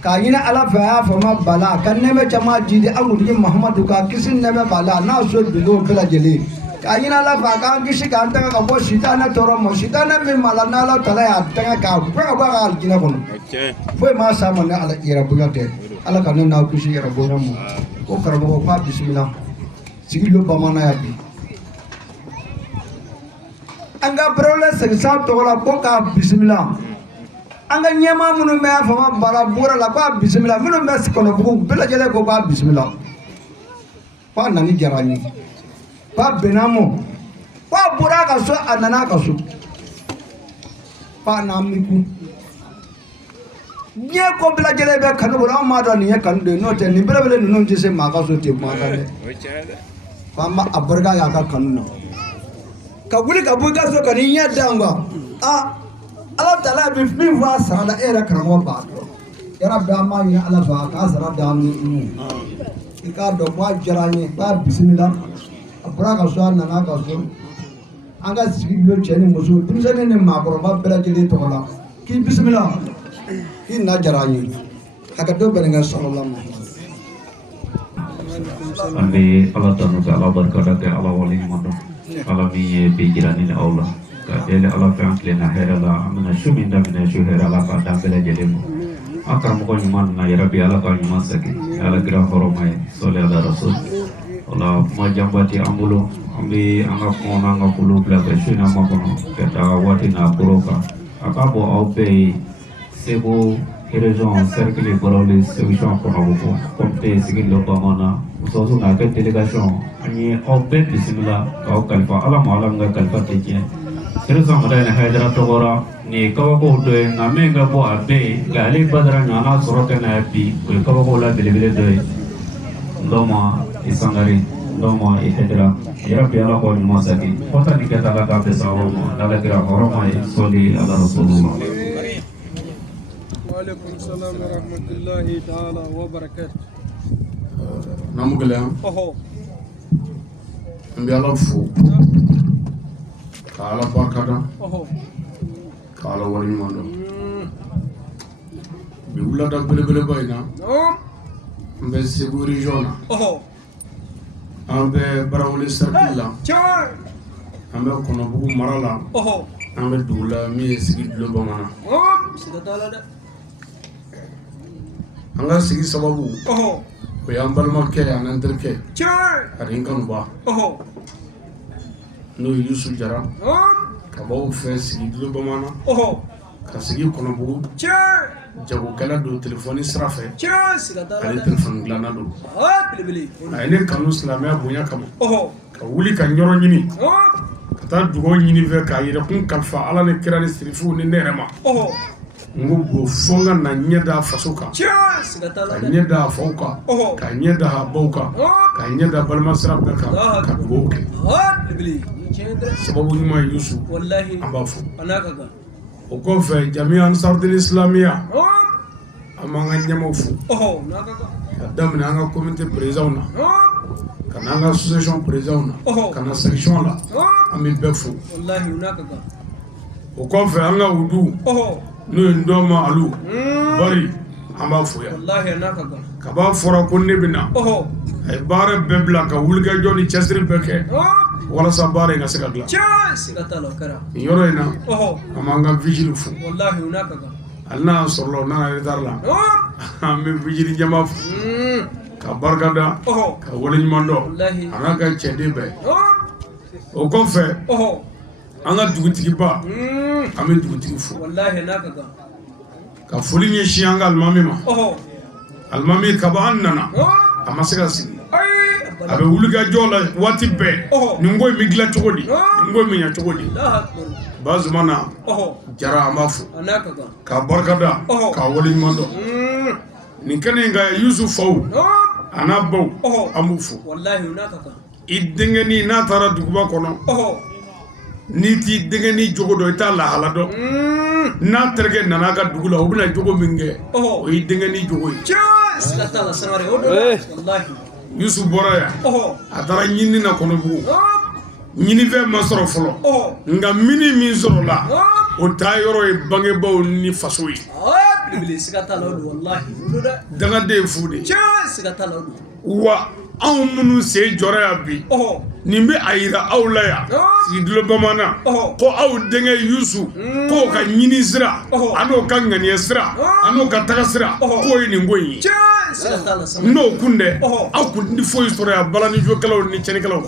ka yina ala fa ya fa ma bala kan ne me jama jidi amudi Muhammadu ka kisin ne me bala na so bilo bela jeli ka yina ala fa ka kishi ka anta ka bo shitana toro mo shitana me mala na Allah ta'ala ya ta ka ba ga aljina kono foi ma sa mo ne ala ira bugate ala ka ne na kishi ira bo mo ko karabo fa bismillah sigilo bamana ya bi anga brole sa tola ko ka bismillah anga nyama munu me fama bara bura la ko bismillah munu me kono bugu bela jele ko ba bismillah pa nani jarani pa benamo pa bura ka so anana ka so pa namiku nye ko bela jele be kanu bura ma do ni kanu de no te ni bele bele no jise ma ka so te ma ka de fama abarga ya ka kanu ka wuli ka buga so ka ni yadda nga Allah ta'ala bi min fa sala era karamo ba ya rabbi amma ya ala fa ka sara da mu ka do ma jarani ba bismillah abra ka so na ka so anga sigi do cheni muso dimsane ne ma ko ba bela jeli to la ki bismillah ki na jarani haka do benga sallallahu alaihi wasallam ambe Allah ta'ala berkata ke Allah wali mando Allah mi pikiran ini Allah kadele Allah fangkle na herala amna shuminda mina shuhera la pada bela jelemu akram ko nyuman na ya rabbi Allah ka nyuman saki ala gira horomai sole ala rasul Allah ma jambati ambulo ambi anga kona anga pulu bla beshina makono keta wati na kuroka akabo aupe sebo région cercle boroli solution kono ko komte sigil lo bamana so na ke délégation ani aupe bismillah ka kalfa ala mala nga kalfa teke Terus kemudian Haidara Togora ni kau ko do na menga bo abe gali badara nyana soroke na api ko kau ko la bele do doma isangari doma Haidara ya biara ko ni masaki kota ni kata la ka pesa o dala kira horoma soli ala rasulullah wa alaikum salam wa rahmatullahi ta'ala wa barakatuh namugala oho mbi ala fu kala barkada kala wali mando bi wula da bele bayna mbe sebu region ambe barawli circle ambe kono bugu marala ambe dula mi sigi dulo bamana anga sigi sababu ko yambal makke ananterke arin kan ba no Yusuf Jara ka baw fe sigi dulo bamana ka sigi kono bugu jagokɛla don telefɔni sira fɛ Tiɲɛ siga t'a la ale dɛ. telefɔni dilanna don Belebele. a ye ne kanu silamɛya bonya kama Ɔhɔ. ka wuli ka yɔrɔ ɲini Ɔhɔ. ka taa dugawu ɲini fɛ k'a yɛrɛkun kalifa ala ni kira ni sirifuw ni ne yɛrɛ ma Ɔhɔ. n ko bon fo n ka na ɲɛ da faso kan Tiɲɛ siga t'a la ka dɛ. ɲɛ da faw kan Ɔhɔ. ka ɲɛ da baw kan ka ɲɛ da balima sira bɛɛ kan ka dugawu kɛ Belebele. Tiɲɛ tɛ. sababu ɲuman ye Yusu Wallahi. an b'a fɔ A n'a ka kan. o kɔfɛ jamiya ansarudin islamiya Ɔhɔ. an b'an ka ɲɛmaw fo Ɔhɔ. N'a ka kan. ka daminɛ an ka komite perezanw na Ɔhɔ. ka na an ka association perezanw na ka na section la Ɔhɔ. an bɛ bɛɛ fo Wallahi n'a ka kan. o kɔfɛ an ka udu Ɔhɔ. n'o ye ndɔma alu bari an b'a fo yan Wallahi a n'a ka kan. kaba fɔra ko ne bɛ na Ɔhɔ. a ye baara bɛɛ bila ka wulikajɔ ni cɛsiri bɛɛ kɛ Ɔhɔ. walasa baara in ka se ka dilan Tiɲɛ siga t'a la o kɛra. nin yɔrɔ in na Ɔhɔ. an b'an ka vigile fo Wallahi n'a ka kan. hali n'a y'a sɔrɔ la o nana retard la Ɔhɔ. an bɛ vigile jama fo ka barika da Ɔhɔ. ka waleɲuman dɔn Wallahi. a n'a ka cɛden bɛɛ Ɔhɔ. o kɔfɛ Ɔhɔ. an ka dugutigiba an bɛ dugutigi fo Wallahi n'a ka kan. ka foli ɲɛsin an ka alimami ma Ɔhɔ. alimami kaba an nana Ɔhɔ. a ma se ka sigi Ayi. a bɛ wulikajɔ la waati bɛɛ Ɔhɔ. nin ko in bɛ dilan cogo di nin ko in bɛ ɲɛ cogo di Allahu akbar. bazumana Ɔhɔ. jara an b'a fo A n'a ka kan. k'a barika da Ɔhɔ. k'a waleɲuman dɔn nin kɛnɛ in ka Yusu faw Ɔhɔ. a n'a baw Ɔhɔ. an b'u fo Wallahi n'a ka kan. i denkɛnin n'a taara duguba kɔnɔ Ɔhɔ. n'i t'i denkɛnin jogo dɔn i t'a lahala dɔn n'a terikɛ nana a ka dugu la o bɛna jogo min kɛ Ɔhɔ. o y'i denkɛnin jogo ye Tiɲɛ siga t'a la Sangare o don dɛ. Wallahi. Yusu bɔra yan Ɔhɔ. a taara ɲini na kɔnɔbugu Ɔhɔ. ɲinifɛn ma sɔrɔ fɔlɔ Ɔhɔ. nka mini min sɔrɔ la Ɔhɔ. o taa yɔrɔ ye bangebaaw ni faso ye Belebele siga t'a la o don wallahi o don dɛ. dagaden fu de Tiɲɛ siga t'a la o don. wa anw minnu sen jɔra yan bi Ɔhɔ. nin bɛ a yira aw la yan sigidulɔ bamanan Ɔhɔ. ko aw denkɛ Yusu k'o ka ɲini sira Ɔhɔ. a n'o ka ŋaniya sira a n'o ka taga sira Ɔhɔ. k'o ye nin ko in ye Tiɲɛ siga t'a la Sangare. n'o kun dɛ Ɔhɔ. aw kun tɛ foyi sɔrɔ yan balanijokɛlaw ni cɛnnikɛlaw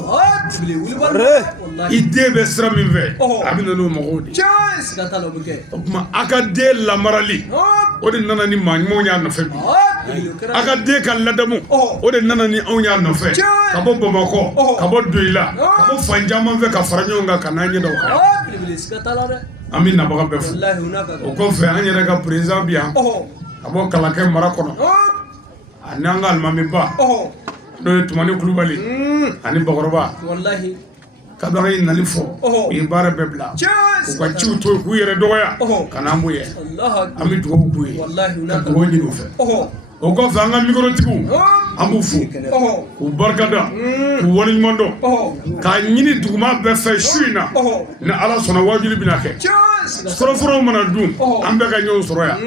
Belebele wuli bali dɛ. Wallahi. i den bɛ sira min fɛ Ɔhɔ. a bɛ na n'o mɔgɔw de ye Tiɲɛ siga t'a la o bɛ kɛ. o tuma a ka den lamarali Ɔhɔ. o de nana ni maa ɲumanw y'a nɔfɛ bi Belebele o kɛra. a ka den ka ladamu Ɔhɔ. o de nana ni anw y'a nɔfɛ Tiɲɛ. ka bɔ Bamakɔ Ɔhɔ. ka bɔ Doyila ka bɔ fan caman fɛ ka fara ɲɔgɔn kan ka n'an ɲɛ da o kan Belebele siga t'a la dɛ. an bɛ nabaga bɛɛ fo Wallahi o n'a ka o kan. kɔfɛ an yɛrɛ ka perezan bi yan Ɔhɔ. ka bɔ Kalakɛ mara kɔnɔ Ɔhɔ. ani an ka alimamiba Ɔhɔ. n'o ye Tumani Kulubali ani Bakɔrɔba Wallahi. Kadɔrɔ ye nali fɔ Ɔhɔ. u ye baara bɛɛ bila Tiɲɛ u ka siga t'a ciw la. to yen k'u yɛrɛ dɔgɔya Ɔhɔ. ka n'an bɔ yen Allahu akbar. an bɛ dugawu k'u ye Wallahi o n'a ka ka kan. dugawu ɲini u fɛ Ɔhɔ. o kɔfɛ an ka mikorotigiw Ɔhɔ. an b'u fo Ɔhɔ. k'u barika da k'u waleɲuman dɔn Ɔhɔ. k'a ɲini duguma bɛɛ fɛ su in na Ɔhɔ. ni Ala sɔnna wajuli bɛna kɛ Tiɲɛ siga t'a la. sɔrɔfɔlɔw mana dun Ɔhɔ. an bɛɛ ka ɲɔgɔn sɔrɔ yan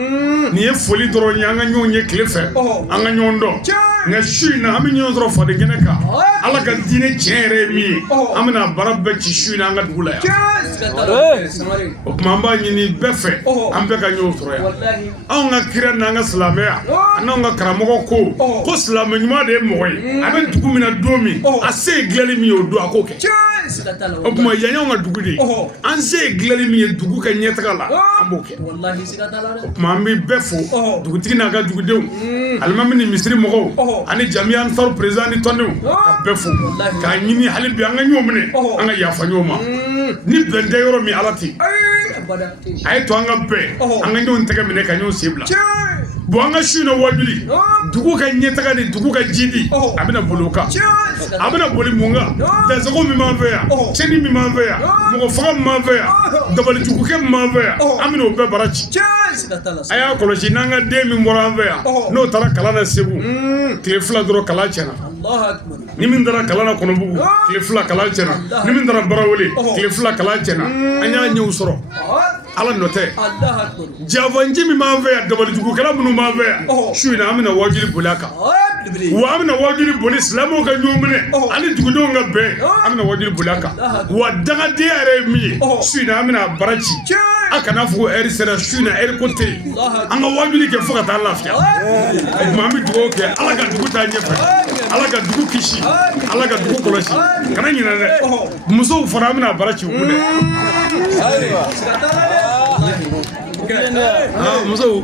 nin ye foli dɔrɔn ye an ka ɲɔgɔn ye tile fɛ Ɔhɔ. an ka ɲɔgɔn dɔn Tiɲɛ. nka su in na an bɛ ɲɔgɔn sɔrɔ faden kɛnɛ kan Ala ka diinɛ tiɲɛ yɛrɛ ye min ye Ɔhɔ. an bɛna baara bɛɛ ci su in na an ka dugu la yan Tiɲɛ siga t'a la o bɛ kɛ Sangare. o tuma an b'a ɲini bɛɛ fɛ Ɔhɔ. an bɛɛ ka ɲɔgɔn sɔrɔ yan Wallahi. anw ka kira n'an ka silamɛya a n'anw ka karamɔgɔ ko silamɛ ɲuman de ye mɔgɔ ye a bɛ dugu min na don min a se ye dilanli min ye o don a k'o kɛ Tiɲɛ siga t'a la. o tuma yan y'anw ka dugu de ye Ɔhɔ. an se ye dilanli min ye dugu ka ɲɛtaga la an b'o kɛ Wallahi siga t'a la dɛ. o tuma an bɛ bɛɛ fo Ɔhɔ. dugutigi n'a ka dugudenw alimami ni misiri mɔgɔw Ɔhɔ. ani jamiya ansar perezan ni tɔndenw ka bɛɛ fo k'a ɲini hali bi an ka ɲɔgɔn minɛ Ɔhɔ. an ka yafa ɲɔgɔn ma ni bɛn tɛ yɔrɔ min Ala tɛ Ayi abada. a ye to an ka bɛn Ɔhɔ. an ka ɲɔgɔn tɛgɛ minɛ ka ɲɔgɔn sen bila Tiɲɛ. bon an ka su in na wajuli dugu ka ɲɛtaga ni dugu ka jidi Ɔhɔ. a bɛna boli o kan Tiɲɛ siga t'a a la. bɛna boli mun kan dansago min b'an fɛ yan Ɔhɔ. cɛnni min b'an fɛ yan mɔgɔ faga min b'an fɛ yan Ɔhɔ. dabalijugukɛ min b'an fɛ yan Ɔhɔ. an bɛna o bɛɛ bara ci Tiɲɛ siga t'a la. a y'a kɔlɔsi n'an ka den min bɔra an fɛ yan Ɔhɔ. n'o taara kalan na Segu tile fila dɔrɔn kalan tiɲɛna Allahu akbar. ni min taara kalan na Kɔnɔbugu tile fila kalan tiɲɛna ni min taara Barawele Ɔhɔ. tile fila kalan tiɲɛna an y'a ɲɛw sɔrɔ Ɔhɔ. Ala nɔ tɛ Allahu akbar. janfanci min b'an fɛ yan dabalijugukɛla minnu b'an fɛ yan Ɔhɔ. su in na an bɛna wajuli boli a kan Ɔhɔ. Belebele. wa an bɛna wajuli boli silamɛw ka ɲɔgɔn minɛ Ɔhɔ. ani dugudenw ka bɛn an bɛna wajuli boli a kan wa dagadenya yɛrɛ ye min ye Ɔhɔ. su in na an bɛna bara ci Tiɲɛ. a kana fɔ ko ɛri sera su in na ɛri ko tɛ yen an ka wajuli kɛ fo ka taa lafiya o tuma an bɛ dugawu kɛ Ala ka dugu taa ɲɛfɛ Ala ka dugu kisi Ala ka dugu kɔlɔsi kana ɲinɛ dɛ musow fana an bɛna bara ci u kun dɛ Siga t'a la dɛ. Wallahi. muso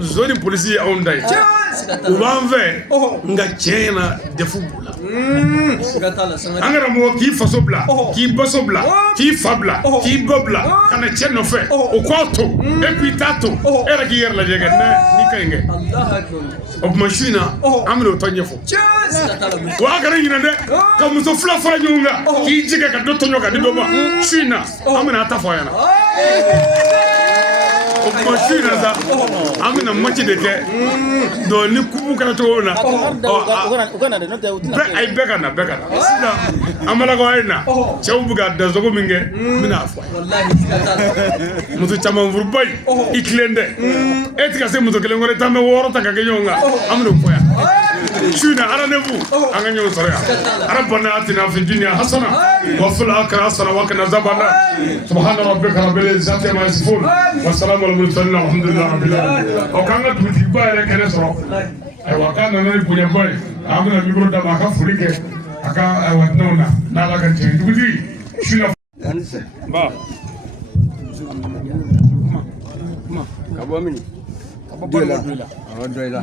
zone polisi anw da ye u b'an fɛ nka tiɲɛ na defu b'u la an kana mɔgɔ k'i faso bila k'i baso bila k'i fa bila k'i bɔ bila ka na cɛ nɔfɛ o k'a to e puis t'a to e yɛrɛ k'i yɛrɛ lajɛ kɛ n'i ka ɲi kɛ o tuma su in na an bɛna o tɔ ɲɛfɔ wa a kana ɲinɛ dɛ ka muso fila fara ɲɔgɔn kan k'i jigɛ ka dɔ tɔɲɔ ka di dɔ ma su in na an bɛna a ta fɔ a ɲɛna o tuma su in na sa an bɛna match de kɛ donc ni kubu kɛra cogo min na bɛɛ ka na sisan an balakaw a ye na cɛw bɛ ka dansogo min kɛ n bɛna a fɔ a ye muso caman furuba in i tilen dɛ e tɛ ka se muso kelen wɛrɛ tan bɛ wɔɔrɔ ta ka kɛ ɲɔgɔn kan an bɛna o fɔ yan su in na rendez-vous an ka ɲɔgɔn sɔrɔ yan rabbana atina fi dunya hasana wa fil akhirati hasana wa qina azaban subhana rabbika rabbil izzati amma yasifun wa salamun alal mursalin alhamdulillahi rabbil alamin o kan ka dugutigiba yɛrɛ kɛnɛ sɔrɔ ayiwa k'a nana ni bonyaba ye an bɛna micro d'a ma a ka foli kɛ a ka ayiwa dunanw na n'ala ka tiɲɛ dugutigi su in na ka bɔ min ka bɔ dɔ la awɔ dɔ la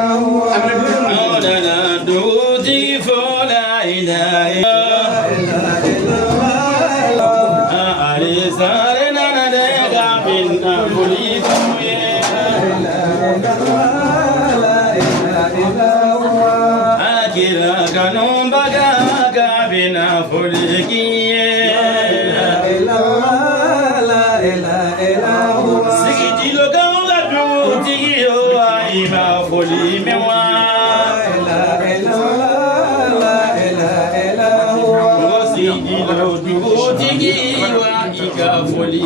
مولانا دوتي فلا إله إلا الله علي سارنا ندعك من أمريكم أكيد كانوا بقاك بنا فلكي سكتي لو كان دوتي وإما فلي موا وسيدي لو دوتي وإما فلي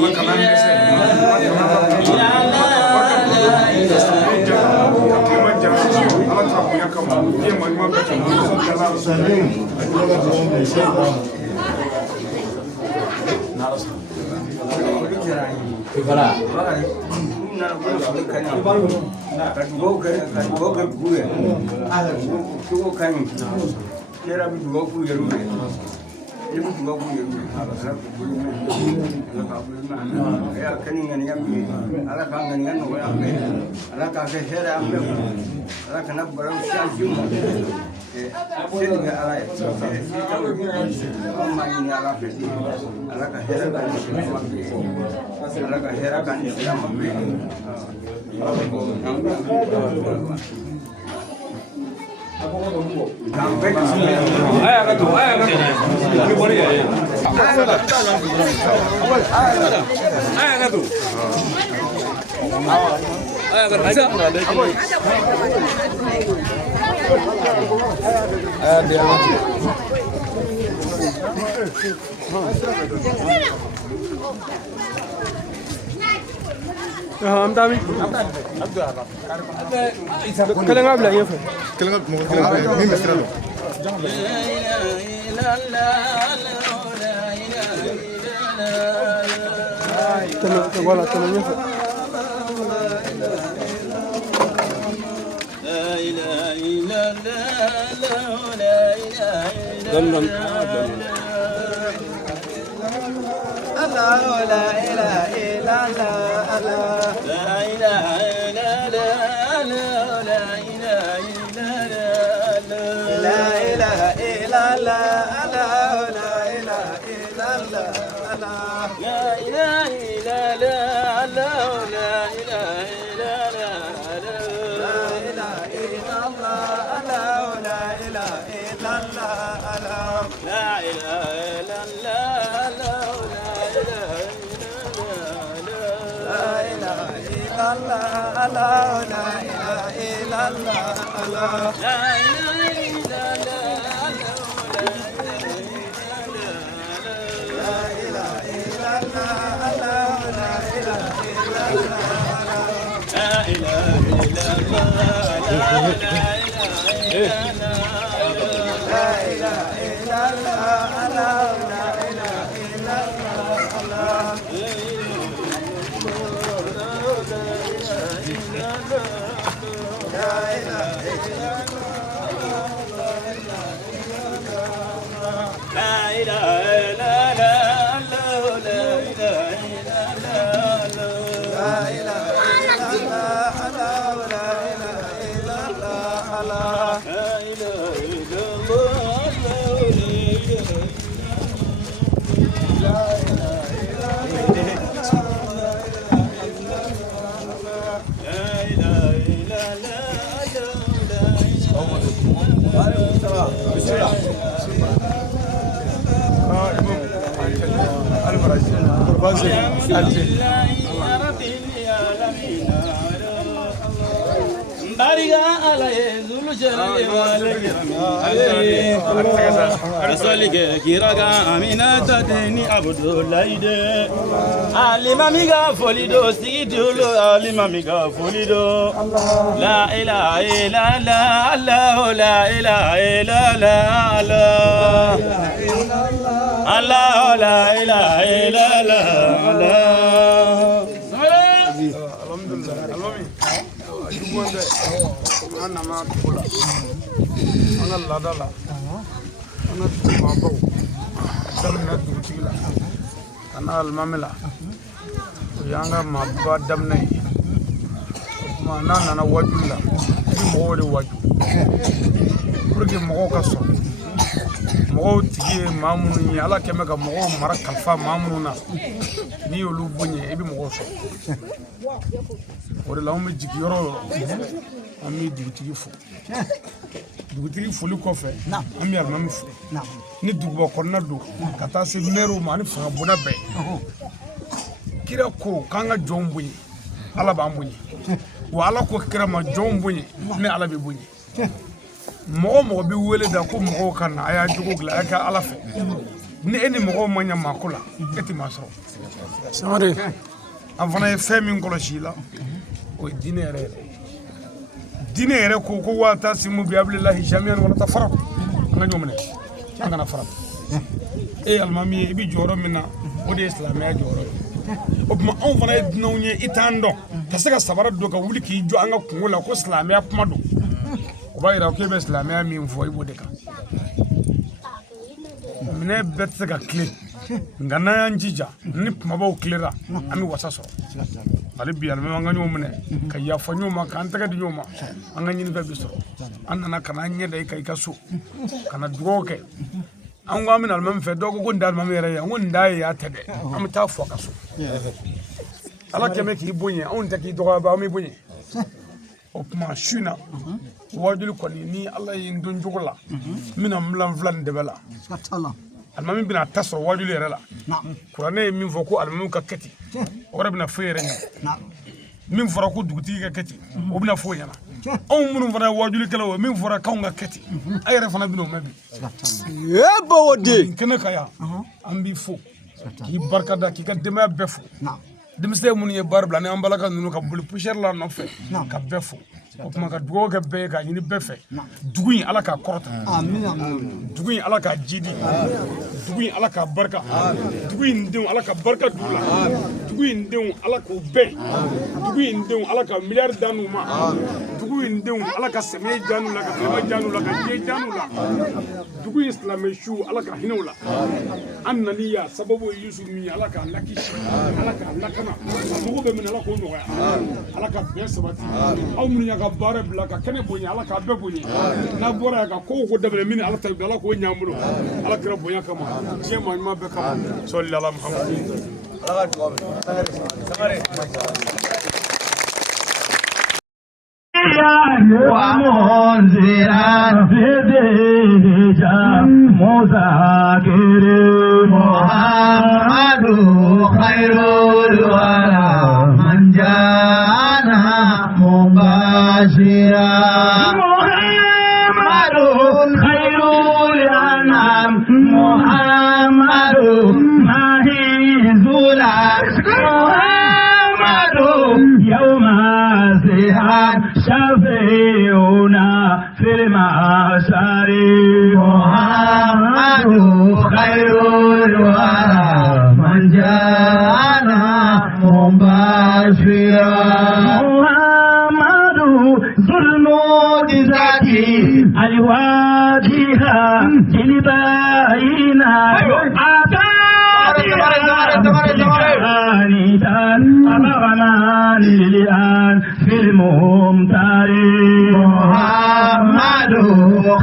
Mamela yanga mabba damnai kuma nana na wadula mɔgɔw de waju pour que mɔgɔw ka sɔn mɔgɔw tigi ye maa minnu ye ala kɛmɛ ka mɔgɔw mara kalifa maa minnu na n'i y'olu bonya i bɛ mɔgɔw sɔn o de la an bɛ jigin yɔrɔ o yɔrɔ an bɛ dugutigi fo dugutigi foli kɔfɛ an bɛ alimami fo ni duguba kɔnɔna don ka taa se mɛriw ma ani fanga bonda bɛɛ kira ko k'an ka jɔnw bonya ala b'an bonya wa ala ko kira ma jɔnw bonya ni ala bɛ bonya mɔgɔ mɔgɔ bɛ wele da ko mɔgɔw ka na a y'a jogo dilan a ka ala fɛ ni e ni mɔgɔw ma ɲɛ maa ko la e tɛ maa sɔrɔ samare an fana ye fɛn min kɔlɔsi i la o ye diinɛ yɛrɛ yɛrɛ diinɛ yɛrɛ ko waa taa simu bi abililahi jamiyan wala ta fara an ka ɲɔgɔn minɛ an kana fara e alimami ye i bɛ jɔyɔrɔ min na o de ye silamɛya jɔyɔrɔ ye o tuma anw fana ye dunanw ye i t'an dɔn ka se ka sabara don ka wuli k'i jɔ an ka kungo la ko silamɛya kuma don o b'a yira k'e bɛ silamɛya min fɔ i b'o de kan minɛ bɛɛ tɛ se ka tile nka n'an y'an jija ni kumabaw tilera an bɛ wasa sɔrɔ hali bi alimami an ka ɲɔgɔn minɛ ka yafa ɲɔgɔn ma k'an tɛgɛ di ɲɔgɔn ma an ka ɲinifɛn bɛ sɔrɔ an nana ka na an ɲɛ da i kan i ka so ka na dugawu kɛ an ko an bɛna alimami fɛ dɔw ko nin tɛ alimami yɛrɛ ye an ko nin t'a ye y'a tɛ dɛ an bɛ taa fɔ a ka so ala kɛmɛ k'i bonya anw tɛ k'i dɔgɔya an b'i bonya o tuma su in na wajuli kɔni ni ala ye n don cogo la n bɛna n filan nin dɛbɛ la alimami bɛna ta sɔrɔ wajuli yɛrɛ la kuranɛ ye min fɔ ko alimamiw ka kɛ ten o yɛrɛ bɛna fɔ yɛrɛ ɲɛna min fɔra ko dugutigi ka kɛ ten o bɛna fɔ ɲɛna anw minnu fana ye wajulikɛlaw ye min fɔra k'anw ka kɛ ten a yɛrɛ fana bɛna o mɛn bi kɛnɛ ka yan an b'i fo k'i barikada k'i ka denbaya bɛɛ fo denmisɛn minnu ye baara bila ni an balaka ninnu ka boli poussière la nɔfɛ ka bɛɛ fo o tuma ka dugawu kɛ bɛɛ ye k'a ɲini bɛɛ fɛ dugu in ala k'a kɔrɔta dugu in ala k'a jidi dugu in ala k'a barika dugu in denw ala ka barika d'u la dugu in denw ala k'u bɛn dugu in denw ala ka miliyari dan n'u ma dugu in denw ala ka sɛmɛ diya n'u la ka tilema diya n'u la ka diɲɛ diya n'u la dugu in silamɛ su ala ka hinɛw la an nani ya sababu ye yusu min ye ala k'a lakisi ala k'a lakana a mago bɛ minɛ ala k'o nɔgɔya ala ka bɛn sabati aw minnu y'a ka baara bila ka kɛnɛ bonya ala k'a bɛɛ bonya n'a bɔra yan ka ko ko daminɛ min ala ta ala k'o ɲ'an bolo ala kɛra bonya kama diɲɛ maa ɲuman bɛɛ kama sɔli ala muhamadu ala ka dugawu sangare ومنذرا بديجا مذاكر محمد خير الورى من جاءنا مباشرا محمد خير الأنام محمد ماهي زلال محمد يوم الزهاد شفيعنا في المعشر محمد خير الورى من جاءنا مباشرا محمد ذو المعجزات الواجهة الباينة أمرنا للآن في الممتار محمد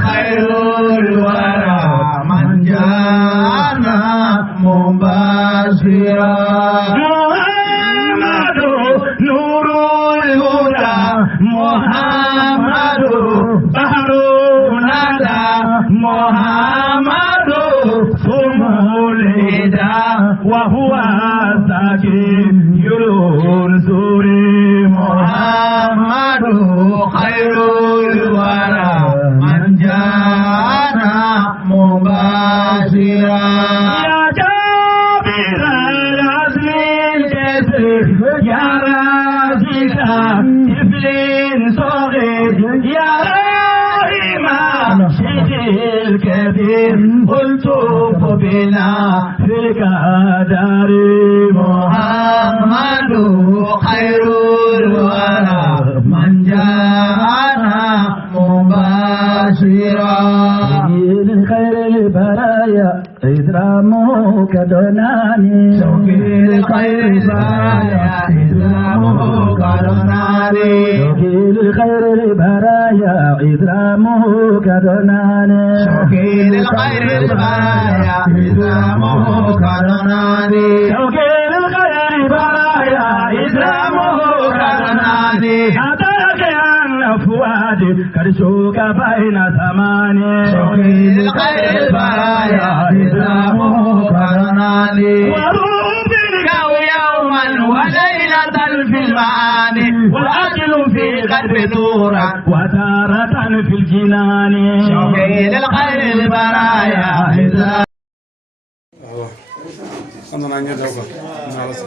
خير الورى من جاءنا مباشرا محمد نور الهدى محمد بحر ندى محمد سمو الهدى وهو ساكن ينصر محمد خير الورى من جاءنا مباشرا يا جابر العزم الجسر يا رازقا طفل صغير يا إمام شيخ الكبير قلت بنا فيك دار محمد خير الورى من جاءنا مباشرا من خير البرايا إسلامك دوناني شوقي خير البرايا إسلامك كرناني شوقي لخير البرايا إكرامه كرناني شوقي لخير البرايا إكرامه كرناني شوقي لخير البرايا إكرامه كرناني أتاك أن فؤادي كرشوك بين ثماني شوقي لخير البرايا إكرامه كرناني وروبك يوما وليلة في المعاني والأكل في قلب دورا وتارة في الجنان شوقي للخير البرايا أنا نانيا جاوبا نارس